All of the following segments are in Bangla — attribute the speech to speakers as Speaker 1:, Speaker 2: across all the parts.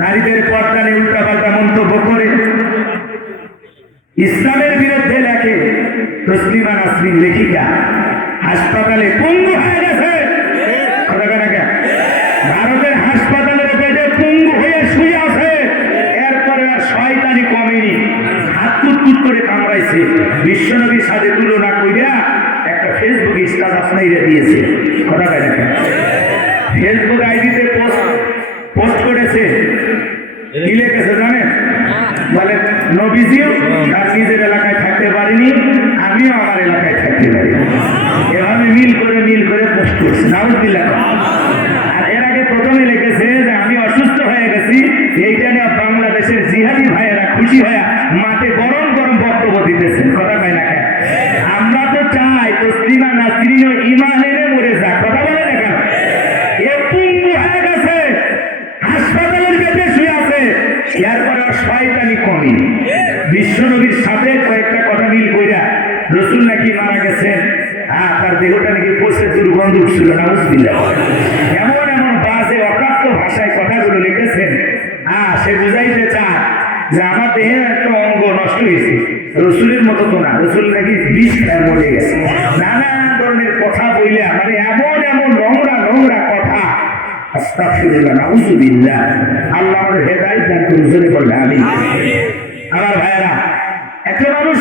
Speaker 1: নারীদের পর্দা নিয়ে উল্টাপাল্টা মন্তব্য করে। ইসলামের বিরুদ্ধে লেখে তসলিমা নাসরিন লেখিকা, হাসপাতালে পঙ্গু হয়ে গেছে? ভারতের হাসপাতালের বেডে পঙ্গু হয়ে শুয়ে আছে। এরপরে আর শয়তানি কমেনি। হাত কুটকুট করে কামড়াইছে। বিশ্বনবীর সাথে তুলনা কইরা একটা ফেসবুক স্ট্যাটাস নাইরা দিয়েছে। কথা কেন কেন? ফেসবুক আইডিতে পোস্ট পোস্ট করেছে কি লিখেছে জানেন? বলে নবীজিও তার নিজের এলাকায় থাকতে পারিনি আমিও আমার এলাকায় থাকতে পারি এভাবে মিল করে মিল করে পোস্ট করছে নাউদ্দিল্লাহ আর এর আগে প্রথমে লিখেছে যে আমি অসুস্থ হয়ে গেছি এইটা নিয়ে বাংলাদেশের জিহাদি ভাইয়েরা খুশি হয়ে মাঠে গরম গরম বক্তব্য দিতেছেন কথা পাই না কেন? আমরা তো চাই তসলিমা নাসরিন ও ইমান এনে মরে যাক কথা বলে না কেন এ পুঙ্গু হয়ে গেছে হাসপাতালের বেডে শুয়ে আছে এরপরে আর শয়তানি কমি। বিশ্বনবীর সাথে কয়েকটা কথা মিল কইরা রসুল নাকি মারা গেছেন। হ্যাঁ তার দেহটা নাকি পচে দুর্গন্ধ উঠছিল না উঠছিল এমন এমন বাজে অকাত্য ভাষায় কথাগুলো লিখেছেন। হ্যাঁ সে বুঝাইতে চায় যে আমার দেহের একটা অঙ্গ নষ্ট হয়েছে। রসুলের মতো তো না, রসুল নাকি বিষ মরে গেছে। নানা ধরনের কথা বইলে মানে এমন এমন নোংরা নোংরা কথা আস্তাগফিরুল্লাহ নাউযুবিল্লাহ আল্লাহ আমাদের হেদায়েত দান করুন জোরে বললে আমিন। আমার ভাইয়েরা একটা মানুষ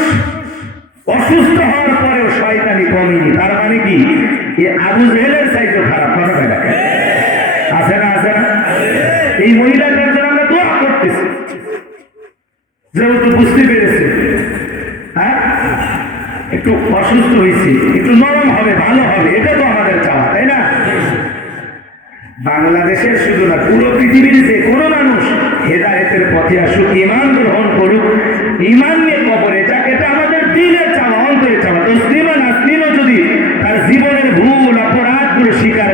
Speaker 1: অসুস্থ হওয়ার পরেও শয়তানি কমেনি। তার মানে কি? এ আবু জেহেলের চাইতে খারাপ কথা আছে না আছে না? এই মহিলাটার জন্য আমরা দোয়া করতেছি। যেহেতু বুঝতে পেরেছে হ্যাঁ? একটু অসুস্থ হয়েছে একটু নরম হবে ভালো হবে এটা তো আমাদের চাওয়া তাই না বাংলাদেশের শুধু না পুরো পৃথিবীর যে কোনো মানুষ হেদায়েতের পথে আসুক ইমান গ্রহণ করুক ইমান নিয়ে কবরে যাক, এটা আমাদের দিনের চাওয়া অন্তরে চাওয়া। তসলিমা আসলিনও যদি তার জীবনের ভুল, অপরাধগুলো করে স্বীকার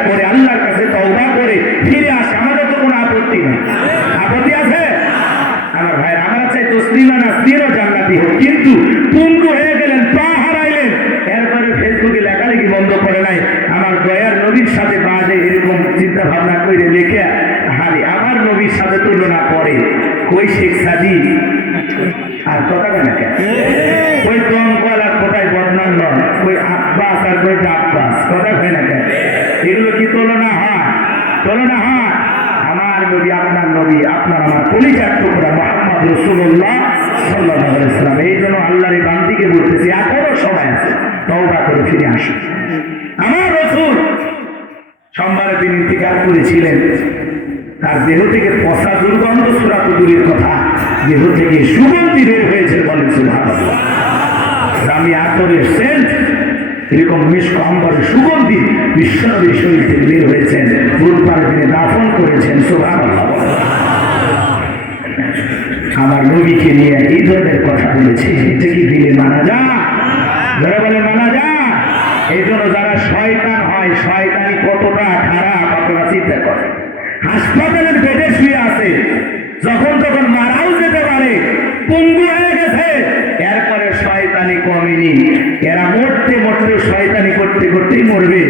Speaker 1: কই শেখ সাদি। আর কথা কেন ওই দমকল আর কোথায় বদনাম নয়? ওই আব্বাস আর কই আব্বাস কথা কেন কেন এগুলো কি তুলনা হয়? তুলনা হয়? আমার নবী আপনার নবী আপনার আমার কলিজার টুকরা মোহাম্মদ রসুল্লাহ সাল্লাহ সাল্লাম এই জন্য আল্লাহর এই বান্দিকে বলতেছি এখনও সময় আছে তওবা করে ফিরে আসুন। আমার রসুল সোমবারে তিনি ইন্তিকাল করেছিলেন। দেহ থেকে পচা দুর্গন্ধ সুরাত দূরের কথা, দেহ থেকে সুগন্ধি বের হয়েছে বলেন সুবহানাল্লাহ। দামি আতরের সেন্ট এরকম মিষ্ক আম্বরের সুগন্ধি বিশ্বনবীর শরীর থেকে বের হয়েছেন, বুধবার দিনে দাফন করেছেন, সুবহানাল্লাহ। আমার নবীকে নিয়ে এই ধরনের কথা বলেছে কি দিলে মানা যা যারা বলে মানা যা এই জন্য যারা শয়তান হয়, শয়তানি কতটা খারাপ, আপনারা চিন্তা করেন। হাসপাতালের বেডে আছে যখন তখন মারাও যেতে পারে। পঙ্গু হয়ে গেছে। এরপরে শয়তানি কমেনি। এরা মরতে মরতে শয়তানি করতে করতেই মরবে।